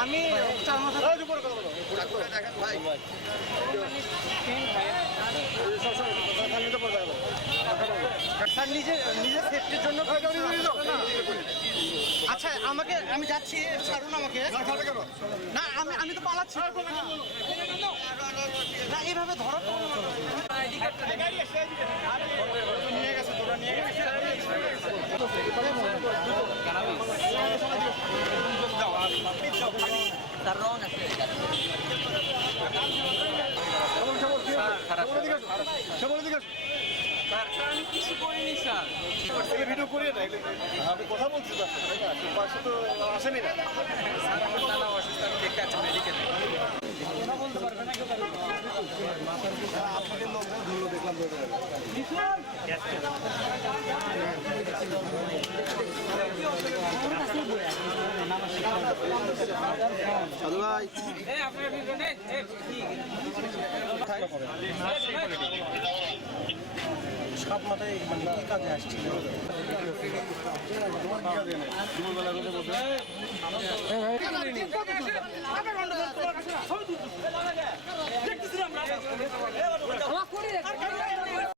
আমি স্যার নিজের সেফটির জন্য। আচ্ছা আমাকে, আমি যাচ্ছি, ছাড়ুন আমাকে। না আমি তো পালাচ্ছি না, এইভাবে ধরো নিয়ে গেছে, তোরা নিয়ে গেছে। তার রং আছে আমি কিছু করিনি স্যার, ভিডিও করিয়ে না, আমি কথা বলছি পাশে তো আসেনি না স্যার, আমার নানা অসুস্থ, আমি দেখতে আছি মেডিকেলে। কথা বলতে পারবে না কেউ, আপনাদের লোকরা ধরলো দেখলাম। সাত মাথায় মানে কি কাজে আসছিল? দেখতেছিলাম